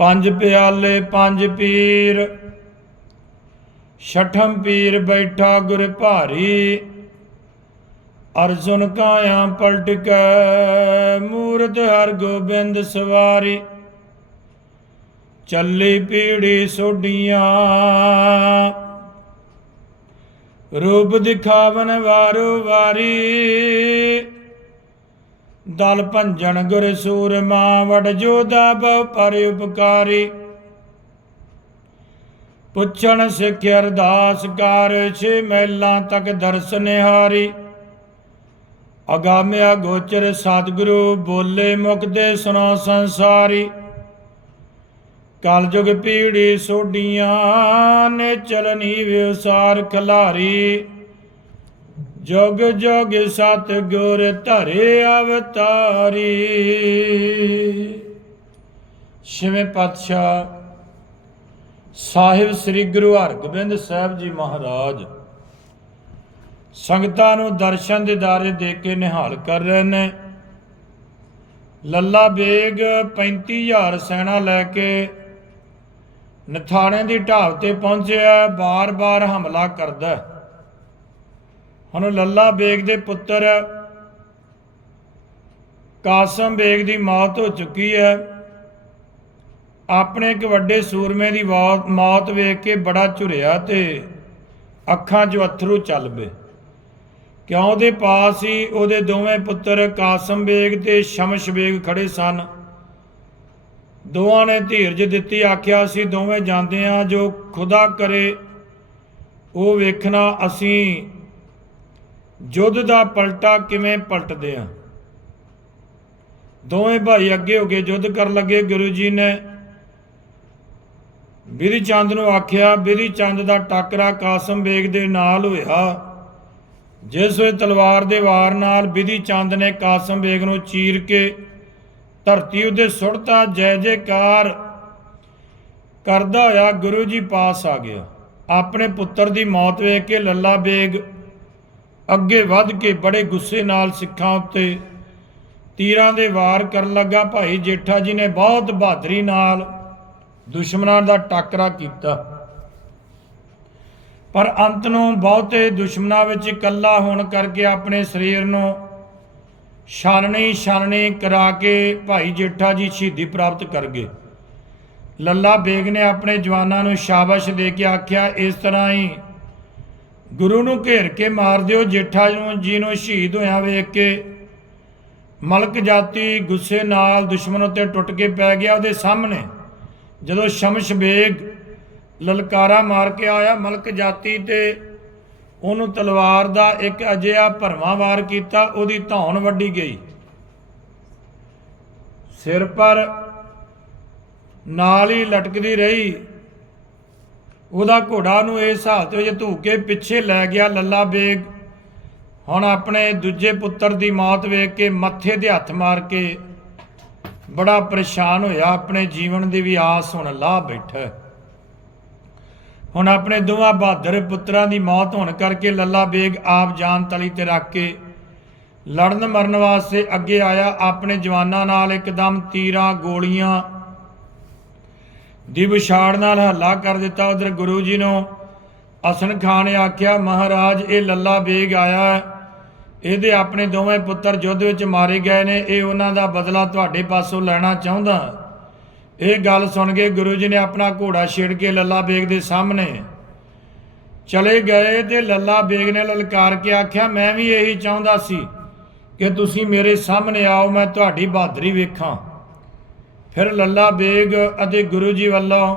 ਪੰਜ ਪਿਆਲੇ, ਪੰਜ ਪੀਰ। ਛਠਮ ਪੀਰ ਬੈਠਾ ਗੁਰ ਭਾਰੀ। ਅਰਜੁਨ ਕਾਇਆ ਪਲਟ ਕੇ ਮੂਰਤ ਹਰ ਗੋਬਿੰਦ ਸਵਾਰੀ। ਚੱਲੀ ਪੀੜੀ ਸੋਡੀਆਂ ਰੂਪ ਦਿਖਾਵਨ ਵਾਰੋ ਵਾਰੀ। ਦਲ ਭੰਜਨ ਗੁਰ ਸੂਰਮਾ ਵਡ ਜੋਦਾ ਬਹੁ ਪਰ ਉਪਕਾਰੀ। ਪੁੱਛਣ ਸਿੱਖ ਅਰਦਾਸ ਕਰ, ਛੇ ਮਹਿਲਾਂ ਤੱਕ ਦਰਸ ਨਿਹਾਰੀ। ਅਗਾਮਿਆ ਗੋਚਰ ਸਤਿਗੁਰੂ ਬੋਲੇ ਮੁਕਦੇ ਸੁਨੋ ਸੰਸਾਰੀ। ਕਲਯੁਗ ਪੀੜੀ ਸੋਡੀਆਂ ਨੇ ਚਲਨੀ ਵਿਸਾਰ ਖਲਾਰੀ। ਜੁਗ ਜੁਗ ਸਤ ਗੁਰ ਧਰੇ ਅਵਤਾਰੀ ਛੇਵੇਂ ਪਾਤਸ਼ਾਹ ਸਾਹਿਬ ਸ੍ਰੀ ਗੁਰੂ ਹਰਗੋਬਿੰਦ ਸਾਹਿਬ ਜੀ ਮਹਾਰਾਜ ਸੰਗਤਾਂ ਨੂੰ ਦਰਸ਼ਨ ਦਿਦਾਰੇ ਦੇ ਕੇ ਨਿਹਾਲ ਕਰ ਰਹੇ ਨੇ ਲੱਲਾ ਬੇਗ 35000 ਸੈਨਾ ਲੈ ਕੇ ਨਥਾਣੇ ਦੀ ਢਾਬ ਤੇ ਪਹੁੰਚਿਆ, ਬਾਰ-ਬਾਰ ਹਮਲਾ ਕਰਦਾ ਹੈ। ਹੁਣ ਲੱਲਾ ਬੇਗ ਦੇ ਪੁੱਤਰ ਕਾਸਮ ਬੇਗ ਦੀ ਮੌਤ ਹੋ ਚੁੱਕੀ ਹੈ। ਆਪਣੇ ਇੱਕ ਵੱਡੇ ਸੂਰਮੇ ਦੀ ਮੌਤ ਮੌਤ ਵੇਖ ਕੇ ਬੜਾ ਝੁਰਿਆ ਤੇ ਅੱਖਾਂ 'ਚ ਅਥਰੂ ਚੱਲ ਪਏ। ਕਿਉਂ ਉਹਦੇ ਪਾਸ ਹੀ ਉਹਦੇ ਦੋਵੇਂ ਪੁੱਤਰ ਕਾਸਮ ਬੇਗ ਤੇ ਸ਼ਮਸ਼ ਬੇਗ ਖੜੇ ਸਨ। ਦੋਵਾਂ ਨੇ ਧੀਰਜ ਦਿੱਤੀ, ਆਖਿਆ, ਅਸੀਂ ਦੋਵੇਂ ਜਾਂਦੇ ਆ ਜੋ ਖੁਦਾ ਕਰੇ, ਉਹ ਵੇਖਣਾ ਅਸੀਂ ਯੁੱਧ ਦਾ ਪਲਟਾ ਕਿਵੇਂ ਪਲਟਦੇ ਆ? ਦੋਵੇਂ ਭਾਈ ਅੱਗੇ ਹੋ ਕੇ ਯੁੱਧ ਕਰਨ ਲੱਗੇ। ਗੁਰੂ ਜੀ ਨੇ ਬਿਧੀ ਚੰਦ ਨੂੰ ਆਖਿਆ, ਬਿਧੀ ਚੰਦ ਦਾ ਟਾਕਰਾ ਕਾਸਮ ਬੇਗ ਦੇ ਨਾਲ ਹੋਇਆ। ਜਿਸ ਵੇ ਤਲਵਾਰ ਦੇ ਵਾਰ ਨਾਲ ਬਿਧੀ ਚੰਦ ਨੇ ਕਾਸਮ ਬੇਗ ਨੂੰ ਚੀਰ ਕੇ ਧਰਤੀ ਉਤੇ ਸੁੱਟਤਾ, ਜੈ ਜੈਕਾਰ ਕਰਦਾ ਹੋਇਆ ਗੁਰੂ ਜੀ ਪਾਸ ਆ ਗਿਆ। ਆਪਣੇ ਪੁੱਤਰ ਦੀ ਮੌਤ ਵੇਖ ਕੇ ਲੱਲਾ ਬੇਗ ਅੱਗੇ ਵੱਧ ਕੇ ਬੜੇ ਗੁੱਸੇ ਨਾਲ ਸਿੱਖਾਂ ਉੱਤੇ ਤੀਰਾਂ ਦੇ ਵਾਰ ਕਰਨ ਲੱਗਾ ਭਾਈ ਜੇਠਾ ਜੀ ਨੇ ਬਹੁਤ ਬਹਾਦਰੀ ਨਾਲ ਦੁਸ਼ਮਣਾਂ ਦਾ ਟਾਕਰਾ ਕੀਤਾ। ਪਰ ਅੰਤ ਨੂੰ ਬਹੁਤੇ ਦੁਸ਼ਮਣਾਂ ਵਿੱਚ ਇਕੱਲਾ ਹੋਣ ਕਰਕੇ ਆਪਣੇ ਸਰੀਰ ਨੂੰ ਛਾਨਣੀ ਛਾਨਣੀ ਕਰਾ ਕੇ ਭਾਈ ਜੇਠਾ ਜੀ ਸ਼ਹੀਦੀ ਪ੍ਰਾਪਤ ਕਰ ਗਏ। ਲੱਲਾ ਬੇਗ ਨੇ ਆਪਣੇ ਜਵਾਨਾਂ ਨੂੰ ਸ਼ਾਬਾਸ਼ ਦੇ ਕੇ ਆਖਿਆ, ਇਸ ਤਰ੍ਹਾਂ ਹੀ ਗੁਰੂ ਨੂੰ ਘੇਰ ਕੇ ਮਾਰ ਦਿਓ, ਜੇਠਾ ਜੀ ਨੂੰ ਸ਼ਹੀਦ ਹੋਇਆ ਵੇਖ ਕੇ। ਮਲਕ ਜਾਤੀ ਗੁੱਸੇ ਨਾਲ ਦੁਸ਼ਮਣ ਉੱਤੇ ਟੁੱਟ ਕੇ ਪੈ ਗਿਆ ਉਹਦੇ ਸਾਹਮਣੇ। ਜਦੋਂ ਸ਼ਮਸ਼ ਬੇਗ ਲਲਕਾਰਾ ਮਾਰ ਕੇ ਆਇਆ, ਮਲਕ ਜਾਤੀ ਤੇ ਉਹਨੂੰ ਤਲਵਾਰ ਦਾ ਇੱਕ ਅਜਿਹਾ ਭਰਵਾਂ ਵਾਰ ਕੀਤਾ, ਉਹਦੀ ਧੌਣ ਵੱਢੀ ਗਈ। ਸਿਰ ਪਰ ਨਾਲ ਹੀ ਲਟਕਦੀ ਰਹੀ। ਉਹਦਾ ਘੋੜਾ ਨੂੰ ਇਸ ਹਾਲਤ ਵਿੱਚ ਧੂ ਕੇ ਪਿੱਛੇ ਲੈ ਗਿਆ ਲੱਲਾ ਬੇਗ। ਹੁਣ ਆਪਣੇ ਦੂਜੇ ਪੁੱਤਰ ਦੀ ਮੌਤ ਵੇਖ ਕੇ ਮੱਥੇ ਤੇ ਹੱਥ ਮਾਰ ਕੇ ਬੜਾ ਪਰੇਸ਼ਾਨ ਹੋਇਆ। ਆਪਣੇ ਜੀਵਨ ਦੀ ਵੀ ਆਸ ਹੁਣ ਲਾਹ ਬੈਠਾ ਹੁਣ ਆਪਣੇ ਦੋਵਾਂ ਬਹਾਦਰ ਪੁੱਤਰਾਂ ਦੀ ਮੌਤ ਹੋਣ ਕਰਕੇ ਲੱਲਾ ਬੇਗ ਆਪ ਜਾਨ ਤਲੀ ਤੇ ਰੱਖ ਕੇ ਲੜਨ ਮਰਨ ਵਾਸਤੇ ਅੱਗੇ ਆਇਆ। ਆਪਣੇ ਜਵਾਨਾਂ ਨਾਲ ਇੱਕਦਮ ਤੀਰਾਂ, ਗੋਲੀਆਂ ਦੀ ਵਿਛਾੜ ਨਾਲ ਹੱਲਾ ਕਰ ਦਿੱਤਾ ਉਧਰ ਗੁਰੂ ਜੀ ਨੂੰ, ਅਸਨ ਖਾਨ ਨੇ ਆਖਿਆ, ਮਹਾਰਾਜ, ਇਹ ਲੱਲਾ ਬੇਗ ਆਇਆ ਇਹਦੇ ਆਪਣੇ ਦੋਵੇਂ ਪੁੱਤਰ ਯੁੱਧ ਵਿੱਚ ਮਾਰੇ ਗਏ ਨੇ। ਇਹ ਉਹਨਾਂ ਦਾ ਬਦਲਾ ਤੁਹਾਡੇ ਪਾਸੋਂ ਲੈਣਾ ਚਾਹੁੰਦਾ ਇਹ ਗੱਲ ਸੁਣ ਕੇ ਗੁਰੂ ਜੀ ਨੇ ਆਪਣਾ ਘੋੜਾ ਛੇੜ ਕੇ ਲੱਲਾ ਬੇਗ ਦੇ ਸਾਹਮਣੇ ਚਲੇ ਗਏ ਤੇ ਲੱਲਾ ਬੇਗ ਨੇ ਲਲਕਾਰ ਕੇ ਆਖਿਆ, ਮੈਂ ਵੀ ਇਹੀ ਚਾਹੁੰਦਾ ਸੀ ਕਿ ਤੁਸੀਂ ਮੇਰੇ ਸਾਹਮਣੇ ਆਓ, ਮੈਂ ਤੁਹਾਡੀ ਬਹਾਦਰੀ ਵੇਖਾਂ। ਫਿਰ ਲੱਲਾ ਬੇਗ ਅਤੇ ਗੁਰੂ ਜੀ ਵੱਲੋਂ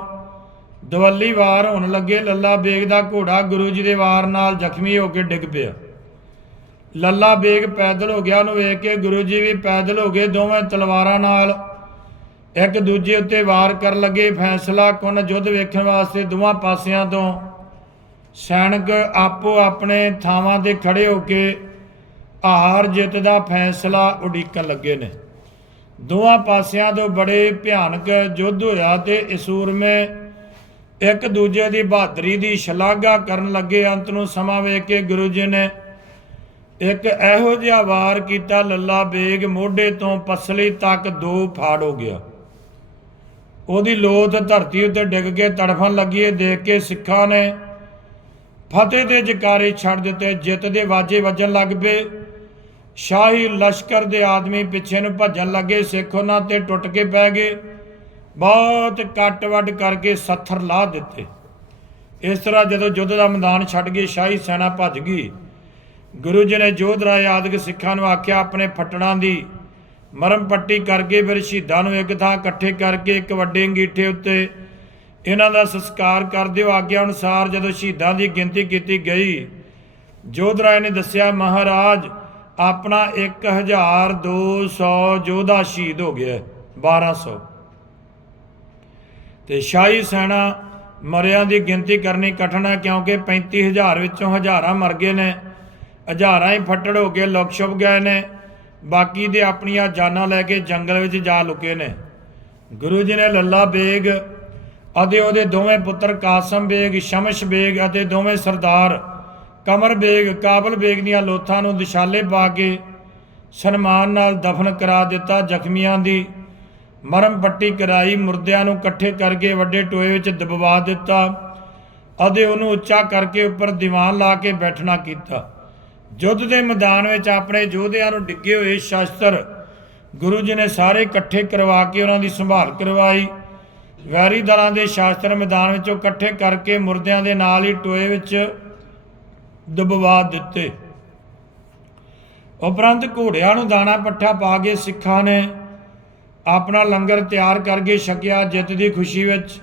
ਦਵੱਲੀ ਵਾਰ ਹੋਣ ਲੱਗੇ ਲੱਲਾ ਬੇਗ ਦਾ ਘੋੜਾ ਗੁਰੂ ਜੀ ਦੇ ਵਾਰ ਨਾਲ ਜ਼ਖਮੀ ਹੋ ਕੇ ਡਿੱਗ ਪਿਆ। ਲੱਲਾ ਬੇਗ ਪੈਦਲ ਹੋ ਗਿਆ। ਉਹਨੂੰ ਵੇਖ ਕੇ ਗੁਰੂ ਜੀ ਵੀ ਪੈਦਲ ਹੋ ਗਏ। ਦੋਵੇਂ ਤਲਵਾਰਾਂ ਨਾਲ ਇੱਕ ਦੂਜੇ ਉੱਤੇ ਵਾਰ ਕਰਨ ਲੱਗੇ। ਫੈਸਲਾ ਕੁਨ ਯੁੱਧ ਵੇਖਣ ਵਾਸਤੇ ਦੋਵਾਂ ਪਾਸਿਆਂ ਤੋਂ ਸੈਨਿਕ ਆਪੋ ਆਪਣੇ ਥਾਵਾਂ ਤੇ ਖੜੇ ਹੋ ਕੇ ਹਾਰ ਜਿੱਤ ਦਾ ਫੈਸਲਾ ਉਡੀਕਣ ਲੱਗੇ ਨੇ। ਦੋਵਾਂ ਪਾਸਿਆਂ ਤੋਂ ਬੜੇ ਭਿਆਨਕ ਯੁੱਧ ਹੋਇਆ ਤੇ ਇਸੂਰਮੇ ਇੱਕ ਦੂਜੇ ਦੀ ਬਹਾਦਰੀ ਦੀ ਸ਼ਲਾਘਾ ਕਰਨ ਲੱਗੇ ਅੰਤ ਨੂੰ ਸਮਾਂ ਵੇਖ ਕੇ ਗੁਰੂ ਜੀ ਨੇ ਇੱਕ ਇਹੋ ਜਿਹਾ ਵਾਰ ਕੀਤਾ ਲੱਲਾ ਬੇਗ ਮੋਢੇ ਤੋਂ ਪਸਲੀ ਤੱਕ ਦੋ ਫਾੜ ਹੋ ਗਿਆ। ਉਹਦੀ ਲੋਥ ਧਰਤੀ ਉੱਤੇ ਡਿੱਗ ਕੇ ਤੜਫਣ ਲੱਗੀ ਇਹ ਦੇਖ ਕੇ ਸਿੱਖਾਂ ਨੇ ਫਤਿਹ ਦੇ ਜਕਾਰੇ ਛੱਡ ਦਿੱਤੇ, ਜਿੱਤ ਦੇ ਵਾਜੇ ਵੱਜਣ ਲੱਗ ਪਏ। ਸ਼ਾਹੀ ਲਸ਼ਕਰ ਦੇ ਆਦਮੀ ਪਿੱਛੇ ਨੂੰ ਭੱਜਣ ਲੱਗੇ, ਸਿੱਖ ਉਹਨਾਂ ਤੇ ਟੁੱਟ ਕੇ ਪੈ ਗਏ। ਬਹੁਤ ਕੱਟ ਵੱਡ ਕਰਕੇ ਸੱਥਰ ਲਾਹ ਦਿੱਤੇ। ਇਸ ਤਰ੍ਹਾਂ ਜਦੋਂ ਯੁੱਧ ਦਾ ਮੈਦਾਨ ਛੱਡ ਗਏ ਸ਼ਾਹੀ ਸੈਨਾ ਭੱਜ ਗਈ। ਗੁਰੂ ਜੀ ਨੇ ਜੋਧਰਾਏ ਆਦਿਕ ਸਿੱਖਾਂ ਨੂੰ ਆਖਿਆ, ਆਪਣੇ ਫੱਟੜਾਂ ਦੀ ਮਰਮ ਪੱਟੀ ਕਰਕੇ ਫਿਰ ਸ਼ਹੀਦਾਂ ਨੂੰ ਇੱਕ ਥਾਂ ਇਕੱਠੇ ਕਰਕੇ ਇੱਕ ਵੱਡੇ ਅੰਗੀਠੇ ਉੱਤੇ ਇਹਨਾਂ ਦਾ ਸੰਸਕਾਰ ਕਰ ਦਿਓ। ਆਗਿਆ ਅਨੁਸਾਰ ਜਦੋਂ ਸ਼ਹੀਦਾਂ ਦੀ ਗਿਣਤੀ ਕੀਤੀ ਗਈ ਜੋਧਰਾਏ ਨੇ ਦੱਸਿਆ, ਮਹਾਰਾਜ ਆਪਣਾ 1200 ਯੋਧਾ ਸ਼ਹੀਦ ਹੋ ਗਿਆ 1200 ਤੇ ਸ਼ਾਹੀ ਸੈਨਾ ਮਰਿਆਂ ਦੀ ਗਿਣਤੀ ਕਰਨੀ ਕਠਿਨ ਹੈ ਕਿਉਂਕਿ 35000 ਵਿੱਚੋਂ ਹਜ਼ਾਰਾਂ ਮਰ ਗਏ ਨੇ, ਹਜ਼ਾਰਾਂ ਹੀ ਫੱਟੜ ਹੋ ਕੇ ਲੁਕ ਛੁਪ ਗਏ ਨੇ, ਬਾਕੀ ਦੇ ਆਪਣੀਆਂ ਜਾਨਾਂ ਲੈ ਕੇ ਜੰਗਲ ਵਿੱਚ ਜਾ ਲੁਕੇ ਨੇ। ਗੁਰੂ ਜੀ ਨੇ ਲੱਲਾ ਬੇਗ ਅਤੇ ਉਹਦੇ ਦੋਵੇਂ ਪੁੱਤਰ ਕਾਸਮ ਬੇਗ, ਸ਼ਮਸ਼ ਬੇਗ ਅਤੇ ਦੋਵੇਂ ਸਰਦਾਰ ਕਮਰ ਬੇਗ, ਕਾਬਲ ਬੇਗ ਦੀਆਂ ਲੋਥਾਂ ਨੂੰ ਦਿਸ਼ਾਲੇ ਪਾ ਕੇ ਸਨਮਾਨ ਨਾਲ ਦਫਨ ਕਰਾ ਦਿੱਤਾ ਜ਼ਖਮੀਆਂ ਦੀ। ਮਰਮ ਪੱਟੀ ਕਰਾਈ, ਮੁਰਦਿਆਂ ਨੂੰ ਇਕੱਠੇ ਕਰਕੇ ਵੱਡੇ ਟੋਏ ਵਿੱਚ ਦਬਵਾ ਦਿੱਤਾ ਅਤੇ ਉਹਨੂੰ ਉੱਚਾ ਕਰਕੇ ਉੱਪਰ ਦੀਵਾਨ ਲਾ ਕੇ ਬੈਠਣਾ ਕੀਤਾ। ਯੁੱਧ ਦੇ ਮੈਦਾਨ ਵਿੱਚ ਆਪਣੇ ਯੋਧਿਆਂ ਨੂੰ ਡਿੱਗੇ ਹੋਏ ਸ਼ਸਤਰ ਗੁਰੂ ਜੀ ਨੇ ਸਾਰੇ ਇਕੱਠੇ ਕਰਵਾ ਕੇ ਉਹਨਾਂ ਦੀ ਸੰਭਾਲ ਕਰਵਾਈ। ਵੈਰੀ ਦਲਾਂ ਦੇ ਸ਼ਾਸਤਰ ਮੈਦਾਨ ਵਿੱਚੋਂ ਇਕੱਠੇ ਕਰਕੇ ਮੁਰਦਿਆਂ ਦੇ ਨਾਲ ਹੀ ਟੋਏ ਵਿੱਚ ਦਬਵਾ ਦਿੱਤੇ। ਉਪਰੰਤ ਘੋੜਿਆਂ ਨੂੰ ਦਾਣਾ ਪੱਠਾ ਪਾ ਕੇ ਸਿੱਖਾਂ ਨੇ ਆਪਣਾ ਲੰਗਰ ਤਿਆਰ ਕਰਕੇ ਛਕਿਆ। ਜਿੱਤ ਦੀ ਖੁਸ਼ੀ ਵਿੱਚ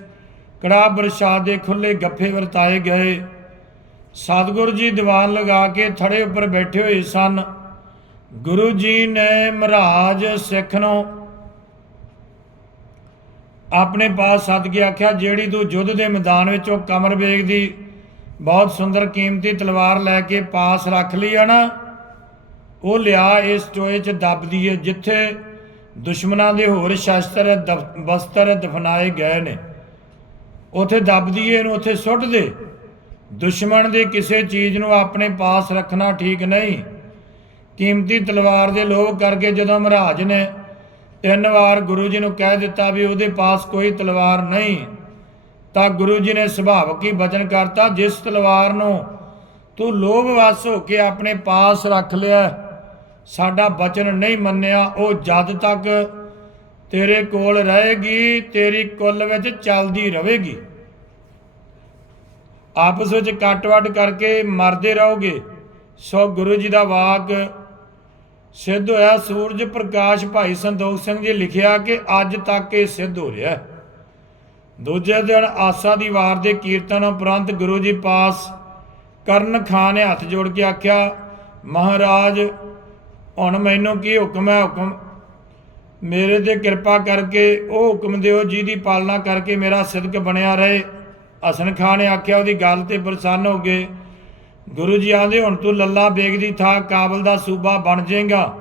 ਕੜਾ ਪ੍ਰਸ਼ਾਦ ਦੇ ਖੁੱਲੇ ਗੱਫੇ ਵਰਤਾਏ ਗਏ। ਸਤਿਗੁਰ ਜੀ ਦੀਵਾਨ ਲਗਾ ਕੇ ਥੜੇ ਉੱਪਰ ਬੈਠੇ ਹੋਏ ਸਨ। ਗੁਰੂ ਜੀ ਨੇ ਮਹਾਰਾਜ ਸਿੱਖ ਨੂੰ ਆਪਣੇ ਪਾਸ ਸੱਦ ਕੇ ਆਖਿਆ, ਜਿਹੜੀ ਤੂੰ ਯੁੱਧ ਦੇ ਮੈਦਾਨ ਵਿੱਚ ਉਹ ਕਮਰ ਵੇਗ ਦੀ ਬਹੁਤ ਸੁੰਦਰ ਕੀਮਤੀ ਤਲਵਾਰ ਲੈ ਕੇ ਪਾਸ ਰੱਖ ਲਈ ਆ ਨਾ, ਉਹ ਲਿਆ ਇਸ ਟੋਏ 'ਚ ਦੱਬ ਦਈਏ, ਜਿੱਥੇ ਦੁਸ਼ਮਣਾਂ ਦੇ ਹੋਰ ਸ਼ਸਤਰ, ਦਫ- ਬਸਤਰ ਦਫਨਾਏ ਗਏ ਨੇ। ਉਥੇ ਦੱਬ ਦਈਏ ਇਹਨੂੰ, ਉਥੇ ਸੁੱਟ ਦੇ। ਦੁਸ਼ਮਣ ਦੀ ਕਿਸੇ ਚੀਜ਼ ਨੂੰ ਆਪਣੇ ਪਾਸ ਰੱਖਣਾ ਠੀਕ ਨਹੀਂ। ਕੀਮਤੀ ਤਲਵਾਰ ਦੇ ਲੋਭ ਕਰਕੇ ਜਦੋਂ ਮਹਾਰਾਜ ਨੇ ਤਿੰਨ ਵਾਰ ਗੁਰੂ ਜੀ ਨੂੰ ਕਹਿ ਦਿੱਤਾ ਵੀ ਉਹਦੇ ਪਾਸ ਕੋਈ ਤਲਵਾਰ ਨਹੀਂ ਤਾਂ ਗੁਰੂ ਜੀ ਨੇ ਸੁਭਾਵਕ ਹੀ ਬਚਨ ਕਰਤਾ? ਜਿਸ ਤਲਵਾਰ ਨੂੰ ਤੂੰ ਲੋਭ ਲੋਭਵਸ ਹੋ ਕੇ ਆਪਣੇ ਪਾਸ ਰੱਖ ਲਿਆ, ਸਾਡਾ ਬਚਨ ਨਹੀਂ ਮੰਨਿਆ, ਉਹ ਜਦ ਤੱਕ ਤੇਰੇ ਕੋਲ ਰਹੇਗੀ, ਤੇਰੀ ਕੁੱਲ ਵਿੱਚ ਚੱਲਦੀ ਰਹੇਗੀ। ਆਪਸ ਵਿੱਚ ਕੱਟ-ਵੱਟ ਕਰਕੇ ਮਰਦੇ ਰਹੋਗੇ। ਸੋ ਗੁਰੂ ਜੀ ਦਾ ਵਾਕ ਸਿੱਧ ਹੋਇਆ। ਸੂਰਜ ਪ੍ਰਕਾਸ਼ ਭਾਈ ਸੰਤੋਖ ਸਿੰਘ ਜੀ ਲਿਖਿਆ ਕਿ ਅੱਜ ਤੱਕ ਇਹ ਸਿੱਧ ਹੋ ਰਿਹਾ। ਹੈ। ਦੂਜੇ ਦਿਨ ਆਸਾ ਦੀ ਵਾਰ ਦੇ ਕੀਰਤਨ ਉਪਰੰਤ ਗੁਰੂ ਜੀ ਪਾਸ ਕਰਨ ਖਾਨ ਨੇ ਹੱਥ ਜੋੜ ਕੇ ਆਖਿਆ, ਮਹਾਰਾਜ, ਹੁਣ ਮੈਨੂੰ ਕੀ ਹੁਕਮ ਹੈ? ਹੁਕਮ ਮੇਰੇ ਤੇ ਕਿਰਪਾ ਕਰਕੇ, ਉਹ ਹੁਕਮ ਦਿਓ ਜਿਹਦੀ ਪਾਲਣਾ ਕਰਕੇ ਮੇਰਾ ਸਿਦਕ ਬਣਿਆ ਰਹੇ। ਹਸਨ ਖਾਨ ਨੇ ਆਖਿਆ, ਉਹਦੀ ਗੱਲ ਤੇ ਪ੍ਰਸੰਨ ਹੋ ਗਏ। ਗੁਰੂ ਜੀ ਆਂਦੇ ਹੁਣ ਤੂੰ ਲੱਲਾ ਬੇਗ ਦੀ ਥਾਂ, ਕਾਬਲ ਦਾ ਸੂਬਾ ਬਣ ਜਾਏਗਾ।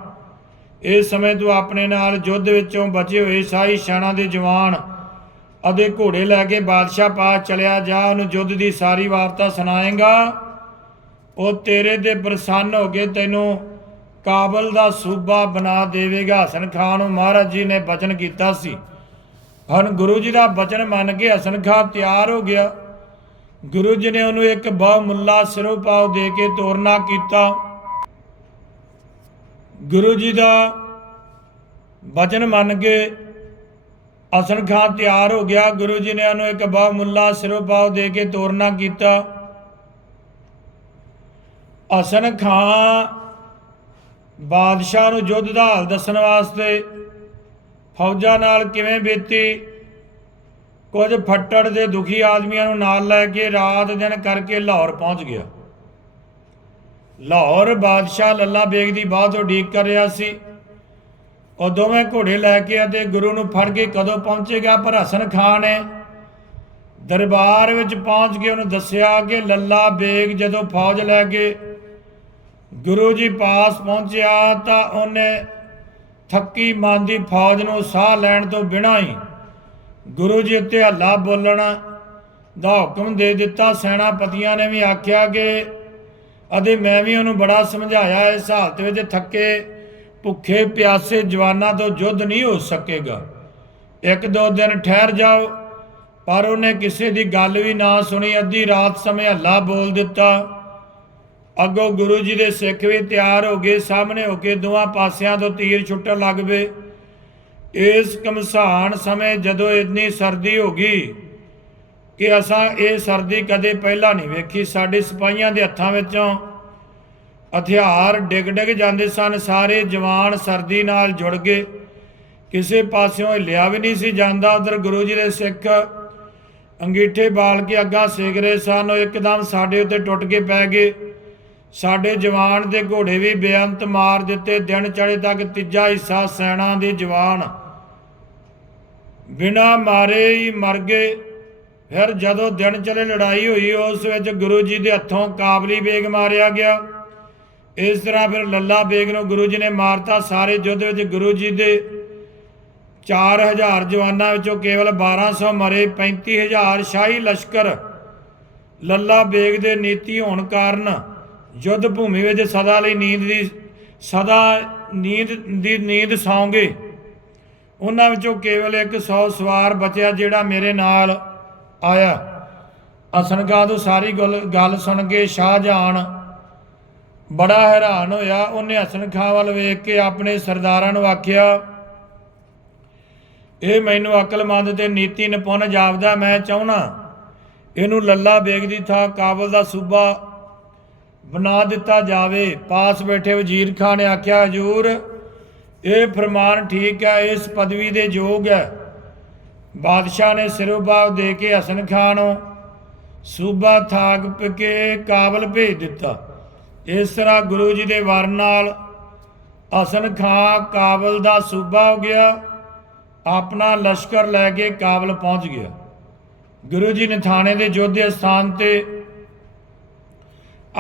ਇਸ ਸਮੇਂ ਤੂੰ ਆਪਣੇ ਨਾਲ ਯੁੱਧ ਵਿੱਚੋਂ ਬਚੇ ਹੋਏ ਸਾਈ ਸ਼ਾਨਾ ਦੇ ਜਵਾਨ ਅਤੇ ਘੋੜੇ ਲੈ ਕੇ ਬਾਦਸ਼ਾਹ ਪਾਸ ਚਲਿਆ ਜਾ, ਉਹਨੂੰ ਯੁੱਧ ਦੀ ਸਾਰੀ ਵਾਰਤਾ ਸੁਣਾਏਗਾ। ਉਹ ਤੇਰੇ ਤੇ ਪ੍ਰਸੰਨ ਹੋ ਕੇ ਤੈਨੂੰ ਕਾਬਲ ਦਾ ਸੂਬਾ ਬਣਾ ਦੇਵੇਗਾ। ਹਸਨ ਖਾਨ ਨੂੰ ਮਹਾਰਾਜ ਜੀ ਨੇ ਬਚਨ ਕੀਤਾ ਸੀ। ਹੁਣ ਗੁਰੂ ਜੀ ਦਾ ਬਚਨ ਮੰਨ ਕੇ ਹਸਨ ਖਾਨ ਤਿਆਰ ਹੋ ਗਿਆ। ਗੁਰੂ ਜੀ ਨੇ ਉਹਨੂੰ ਇੱਕ ਬਹੁਮੁੱਲਾ ਮੁੱਲਾ ਸਿਰੋਂ ਦੇ ਕੇ ਤੋਰਨਾ ਕੀਤਾ। ਗੁਰੂ ਜੀ ਦਾ ਬਚਨ ਮੰਨ ਕੇ ਹਸਨ ਖਾਂ ਤਿਆਰ ਹੋ ਗਿਆ। ਗੁਰੂ ਜੀ ਨੇ ਉਹਨੂੰ ਇੱਕ ਬਹੁ ਮੁੱਲਾ ਸਿਰੋਂ ਪਾਉ ਦੇ ਕੇ ਤੋਰਨਾ ਕੀਤਾ। ਅਸਨ ਖਾਂ ਬਾਦਸ਼ਾਹ ਨੂੰ ਯੁੱਧ ਦਾ ਹਾਲ ਦੱਸਣ ਵਾਸਤੇ ਫੌਜਾਂ ਨਾਲ ਕਿਵੇਂ ਬੀਤੀ, ਕੁਝ ਫੱਟੜ ਦੇ ਦੁਖੀ ਆਦਮੀਆਂ ਨੂੰ ਨਾਲ ਲੈ ਕੇ ਰਾਤ ਦਿਨ ਕਰਕੇ ਲਾਹੌਰ ਪਹੁੰਚ ਗਿਆ। ਲਾਹੌਰ ਬਾਦਸ਼ਾਹ ਲੱਲਾ ਬੇਗ ਦੀ ਬਹੁਤ ਉਡੀਕ ਕਰ ਰਿਹਾ ਸੀ। ਉਹ ਦੋਵੇਂ ਘੋੜੇ ਲੈ ਕੇ ਅਤੇ ਗੁਰੂ ਨੂੰ ਫੜ ਕੇ ਕਦੋਂ ਪਹੁੰਚੇਗਾ ਪਰ ਹਸਨ ਖਾਨ ਨੇ ਦਰਬਾਰ ਵਿੱਚ ਪਹੁੰਚ ਕੇ ਉਹਨੂੰ ਦੱਸਿਆ ਕਿ ਲੱਲਾ ਬੇਗ ਜਦੋਂ ਫੌਜ ਲੈ ਕੇ ਗੁਰੂ ਜੀ ਪਾਸ ਪਹੁੰਚਿਆ ਤਾਂ ਉਹਨੇ ਥੱਕੀ ਮਨ ਫੌਜ ਨੂੰ ਸਾਹ ਲੈਣ ਤੋਂ ਬਿਨਾਂ ਹੀ ਗੁਰੂ ਜੀ ਉੱਤੇ ਹੱਲਾ ਬੋਲਣ ਦਾ ਹੁਕਮ ਦੇ ਦਿੱਤਾ। ਸੈਨਾਪਤੀਆਂ ਨੇ ਵੀ ਆਖਿਆ ਕਿ ਅਤੇ ਮੈਂ ਵੀ ਉਹਨੂੰ ਬੜਾ ਸਮਝਾਇਆ ਇਸ ਹਾਲਤ ਵਿੱਚ ਥੱਕੇ ਭੁੱਖੇ ਪਿਆਸੇ ਜਵਾਨਾਂ ਤੋਂ ਯੁੱਧ ਨਹੀਂ ਹੋ ਸਕੇਗਾ। ਇੱਕ ਦੋ ਦਿਨ ਠਹਿਰ ਜਾਓ, ਪਰ ਉਹਨੇ ਕਿਸੇ ਦੀ ਗੱਲ ਵੀ ਨਾ ਸੁਣੀ, ਅੱਧੀ ਰਾਤ ਸਮੇਂ ਹੱਲਾ ਬੋਲ ਦਿੱਤਾ। ਅੱਗੋਂ ਗੁਰੂ ਜੀ ਦੇ ਸਿੱਖ ਵੀ ਤਿਆਰ ਹੋ ਗਏ, ਸਾਹਮਣੇ ਹੋ ਕੇ ਦੋਹਾਂ ਪਾਸਿਆਂ ਤੋਂ ਤੀਰ ਛੁੱਟਣ ਲੱਗ ਪਏ। ਇਸ ਕਮਸਾਨ ਸਮੇਂ ਜਦੋਂ ਇੰਨੀ ਸਰਦੀ ਹੋ ਗਈ ਕਿ ਅਸਾਂ ਇਹ ਸਰਦੀ ਕਦੇ ਪਹਿਲਾਂ ਨਹੀਂ ਵੇਖੀ, ਸਾਡੇ ਸਿਪਾਹੀਆਂ ਦੇ ਹੱਥਾਂ ਵਿੱਚੋਂ ਹਥਿਆਰ ਡਿੱਗ ਡਿੱਗ ਜਾਂਦੇ ਸਨ, ਸਾਰੇ ਜਵਾਨ ਸਰਦੀ ਨਾਲ ਜੁੜ ਗਏ। ਕਿਸੇ ਪਾਸਿਓਂ ਹਿੱਲਿਆ ਵੀ ਨਹੀਂ ਸੀ ਜਾਂਦਾ। ਉਧਰ ਗੁਰੂ ਜੀ ਦੇ ਸਿੱਖ ਅੰਗੀਠੇ ਬਾਲ ਕੇ ਅੱਗਾ ਸੇਕ ਰਹੇ ਸਨ। ਉਹ ਇੱਕਦਮ ਸਾਡੇ ਉੱਤੇ ਟੁੱਟ ਕੇ ਪੈ ਗਏ। ਸਾਡੇ ਜਵਾਨ ਦੇ ਘੋੜੇ ਵੀ ਬੇਅੰਤ ਮਾਰ ਦਿੱਤੇ। ਦਿਨ ਚੜੇ ਤੱਕ ਤੀਜਾ ਹਿੱਸਾ ਸੈਨਾ ਦੇ ਜਵਾਨ। ਬਿਨਾ ਮਾਰੇ ਹੀ ਮਰ ਗਏ। ਫਿਰ ਜਦੋਂ ਦਿਨ ਚਲੇ ਲੜਾਈ ਹੋਈ, ਉਸ ਵਿੱਚ ਗੁਰੂ ਜੀ ਦੇ ਹੱਥੋਂ ਕਾਬਲੀ ਬੇਗ ਮਾਰਿਆ ਗਿਆ। ਇਸ ਤਰ੍ਹਾਂ ਫਿਰ ਲੱਲਾ ਬੇਗ ਨੂੰ ਗੁਰੂ ਜੀ ਨੇ ਮਾਰਤਾ। ਸਾਰੇ ਯੁੱਧ ਵਿੱਚ ਗੁਰੂ ਜੀ ਦੇ 4000 ਜਵਾਨਾਂ ਵਿੱਚੋਂ ਕੇਵਲ 1200 ਮਰੇ 35000 ਸ਼ਾਹੀ ਲਸ਼ਕਰ ਲੱਲਾ ਬੇਗ ਦੇ ਨੀਤੀ ਹੋਣ ਕਾਰਨ ਯੁੱਧ ਭੂਮੀ ਵਿੱਚ ਸਦਾ ਲਈ ਨੀਂਦ ਦੀ, ਸਦਾ ਨੀਂਦ ਦੀ ਨੀਂਦ ਸੌਂਗੇ। ਉਹਨਾਂ ਵਿੱਚੋਂ ਕੇਵਲ 100 ਸਵਾਰ ਬਚਿਆ ਜਿਹੜਾ ਮੇਰੇ ਨਾਲ ਆਇਆ। ਅਸਨਗਾ ਤੋਂ ਸਾਰੀ ਗੱਲ ਗੱਲ ਸੁਣ ਕੇ ਸ਼ਾਹਜਹਾਨ ਬੜਾ ਹੈਰਾਨ ਹੋਇਆ। ਉਹਨੇ ਹਸਨ ਖਾਂ ਵੱਲ ਵੇਖ ਕੇ ਆਪਣੇ ਸਰਦਾਰਾਂ ਨੂੰ ਆਖਿਆ, ਇਹ ਮੈਨੂੰ ਅਕਲਮੰਦ ਤੇ ਨੀਤੀ ਨਿਪੁੰਨ ਜਾਪਦਾ, ਮੈਂ ਚਾਹਣਾ ਇਹਨੂੰ ਲੱਲਾ ਬੇਗ ਦੀ ਥਾਂ ਕਾਬਲ ਦਾ ਸੂਬਾ ਬਣਾ ਦਿੱਤਾ ਜਾਵੇ। ਪਾਸ ਬੈਠੇ ਵਜ਼ੀਰ ਖਾਨ ਨੇ ਆਖਿਆ, ਹਜੂਰ, ਇਹ ਫਰਮਾਨ ਠੀਕ ਹੈ, ਇਸ ਪਦਵੀ ਦੇ ਯੋਗ ਹੈ। ਬਾਦਸ਼ਾਹ ਨੇ ਸਿਰੋਬਾਵ ਦੇ ਕੇ ਹਸਨ ਖਾਨ ਨੂੰ ਸੂਬਾ ਥਾਗ ਕੇ ਕਾਬਲ ਭੇਜ ਦਿੱਤਾ। ਇਸ ਤਰ੍ਹਾਂ ਗੁਰੂ ਜੀ ਦੇ ਵਰ ਨਾਲ ਹਸਨ ਖਾਂ ਕਾਬਲ ਦਾ ਸੂਬਾ ਹੋ ਗਿਆ, ਆਪਣਾ ਲਸ਼ਕਰ ਲੈ ਕੇ ਕਾਬਲ ਪਹੁੰਚ ਗਿਆ। ਗੁਰੂ ਜੀ ਨੇ ਥਾਣੇ ਦੇ ਜੋਧੇ ਸਥਾਨ ਤੇ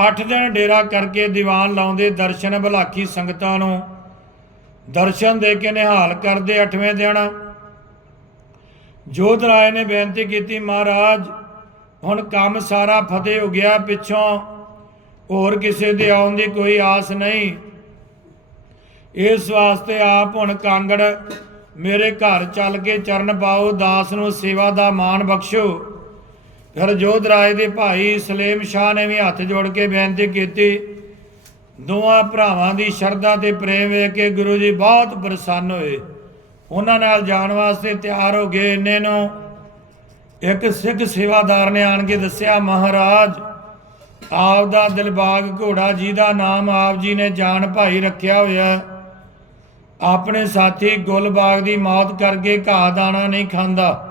8 ਦਿਨ ਡੇਰਾ ਕਰਕੇ ਦੀਵਾਨ ਲਾਉਂਦੇ ਦਰਸ਼ਨ ਭਲਾਖੀ ਸੰਗਤਾਂ ਨੂੰ ਦਰਸ਼ਨ ਦੇ ਕੇ ਨਿਹਾਲ ਕਰਦੇ 8ਵੇਂ ਦਿਨ। ਜੋਧ ਰਾਏ ਨੇ ਬੇਨਤੀ ਕੀਤੀ, ਮਹਾਰਾਜ, ਹੁਣ ਕੰਮ ਸਾਰਾ ਫਤਿਹ ਹੋ ਗਿਆ, ਪਿੱਛੋਂ ਹੋਰ ਕਿਸੇ ਦੇ ਆਉਣ ਦੀ ਕੋਈ ਆਸ ਨਹੀਂ। ਇਸ ਵਾਸਤੇ ਆਪ ਹੁਣ ਕਾਂਗੜ ਮੇਰੇ ਘਰ ਚੱਲ ਕੇ ਚਰਨ ਪਾਓ, ਦਾਸ ਨੂੰ ਸੇਵਾ ਦਾ ਮਾਣ ਬਖਸ਼ੋ। ਫਿਰ ਜੋਧ ਰਾਏ ਦੇ ਭਾਈ ਸਲੇਮ ਸ਼ਾਹ ਨੇ ਵੀ ਹੱਥ ਜੋੜ ਕੇ ਬੇਨਤੀ ਕੀਤੀ। ਦੋਵਾਂ ਭਰਾਵਾਂ ਦੀ ਸ਼ਰਧਾ ਤੇ ਪ੍ਰੇਮ ਵੇਖ ਕੇ ਗੁਰੂ ਜੀ ਬਹੁਤ ਪ੍ਰਸੰਨ ਹੋਏ। ਉਹਨਾਂ ਨਾਲ ਜਾਣ ਵਾਸਤੇ ਤਿਆਰ ਹੋ ਗਏ। ਇੰਨੇ ਨੂੰ ਇੱਕ ਸਿੱਖ ਸੇਵਾਦਾਰ ਨੇ ਆਣ ਕੇ ਦੱਸਿਆ, ਮਹਾਰਾਜ ਆਪ ਦਾ ਦਿਲਬਾਗ ਘੋੜਾ ਜਿਹਦਾ ਨਾਮ ਆਪ ਜੀ ਨੇ ਜਾਨ ਭਾਈ ਰੱਖਿਆ ਹੋਇਆ ਆਪਣੇ ਸਾਥੀ ਗੁਲਬਾਗ ਦੀ ਮੌਤ ਕਰਕੇ ਘਾਹ ਦਾਣਾ ਨਹੀਂ ਖਾਂਦਾ।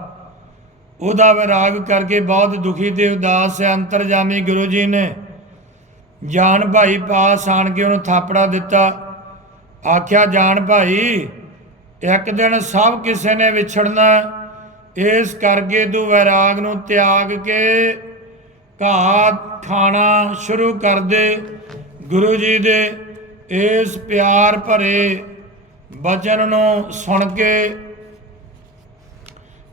ਉਹਦਾ ਵਿਰਾਗ ਕਰਕੇ ਬਹੁਤ ਦੁਖੀ ਤੇ ਉਦਾਸ ਹੈ। ਅੰਤਰਜਾਮੀ ਗੁਰੂ ਜੀ ਨੇ ਜਾਨ ਭਾਈ ਪਾਸ ਆਣ ਕੇ ਉਹਨੂੰ ਥਾਪੜਾ ਦਿੱਤਾ। ਆਖਿਆ, ਜਾਨ ਭਾਈ, ਇੱਕ ਦਿਨ ਸਭ ਕਿਸੇ ਨੇ ਵਿਛੜਨਾ ਇਸ ਕਰਕੇ ਤੂੰ ਵੈਰਾਗ ਨੂੰ ਤਿਆਗ ਕੇ ਘਾਹ ਖਾਣਾ ਸ਼ੁਰੂ ਕਰਦੇ ਗੁਰੂ ਜੀ ਦੇ ਇਸ ਪਿਆਰ ਭਰੇ ਬਚਨ ਨੂੰ ਸੁਣ ਕੇ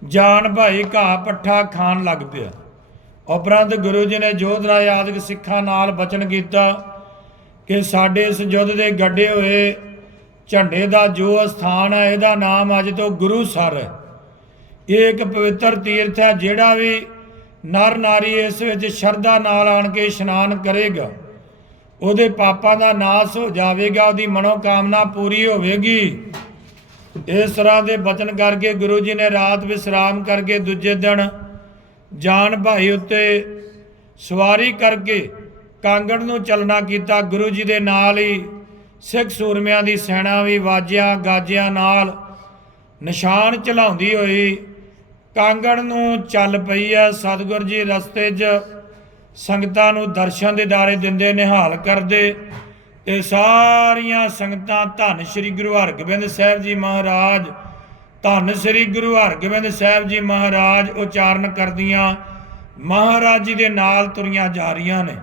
ਜਾਨ ਭਾਈ ਘਾਹ ਪੱਠਾ ਖਾਣ ਲੱਗ ਪਿਆ। ਉਪਰੰਤ ਗੁਰੂ ਜੀ ਨੇ ਜੋਧਰਾਏ ਆਦਿਕ ਸਿੱਖਾਂ ਨਾਲ ਬਚਨ ਕੀਤਾ ਕਿ ਸਾਡੇ ਇਸ ਯੁੱਧ ਦੇ ਗੱਡੇ ਹੋਏ ਝੰਡੇ ਦਾ ਜੋ ਸਥਾਨ ਹੈ ਇਹਦਾ ਨਾਮ ਅੱਜ ਤੋਂ ਗੁਰੂ ਸਰ ਹੈ। ਇਹ ਇੱਕ ਪਵਿੱਤਰ ਤੀਰਥ ਹੈ, ਜਿਹੜਾ ਵੀ ਨਰ ਨਾਰੀ ਇਸ ਵਿੱਚ ਸ਼ਰਧਾ ਨਾਲ ਆਣ ਕੇ ਇਸ਼ਨਾਨ ਕਰੇਗਾ। ਉਹਦੇ ਪਾਪਾਂ ਦਾ ਨਾਸ ਹੋ ਜਾਵੇਗਾ, ਉਹਦੀ ਮਨੋਕਾਮਨਾ ਪੂਰੀ ਹੋਵੇਗੀ। ਇਸ ਤਰ੍ਹਾਂ ਦੇ ਬਚਨ ਕਰਕੇ ਗੁਰੂ ਜੀ ਨੇ ਰਾਤ ਵਿਸਰਾਮ ਕਰਕੇ ਦੂਜੇ ਦਿਨ ਜਾਨ ਭਾਈ ਉੱਤੇ ਸਵਾਰੀ ਕਰਕੇ ਕਾਂਗੜ ਨੂੰ ਚਲਣਾ ਕੀਤਾ। ਗੁਰੂ ਜੀ ਦੇ ਨਾਲ ਹੀ ਸਿੱਖ ਸੂਰਮਿਆਂ ਦੀ ਸੈਨਾ ਵੀ, ਵਾਜਿਆਂ, ਗਾਜਿਆਂ ਨਾਲ ਨਿਸ਼ਾਨ ਚਲਾਉਂਦੀ ਹੋਈ ਕਾਂਗੜ ਨੂੰ ਚੱਲ ਪਈ ਆ, ਸਤਿਗੁਰ ਜੀ ਰਸਤੇ 'ਚ ਸੰਗਤਾਂ ਨੂੰ ਦਰਸ਼ਨ ਦੇ ਦਾਰੇ ਦਿੰਦੇ, ਨਿਹਾਲ ਕਰਦੇ ਤੇ ਸਾਰੀਆਂ ਸੰਗਤਾਂ ਧੰਨ ਸ੍ਰੀ ਗੁਰੂ ਹਰਗੋਬਿੰਦ ਸਾਹਿਬ ਜੀ ਮਹਾਰਾਜ, ਧੰਨ ਸ੍ਰੀ ਗੁਰੂ ਹਰਗੋਬਿੰਦ ਸਾਹਿਬ ਜੀ ਮਹਾਰਾਜ ਉਚਾਰਨ ਕਰਦੀਆਂ, ਮਹਾਰਾਜ ਜੀ ਦੇ ਨਾਲ ਤੁਰੀਆਂ ਜਾ ਰਹੀਆਂ ਨੇ।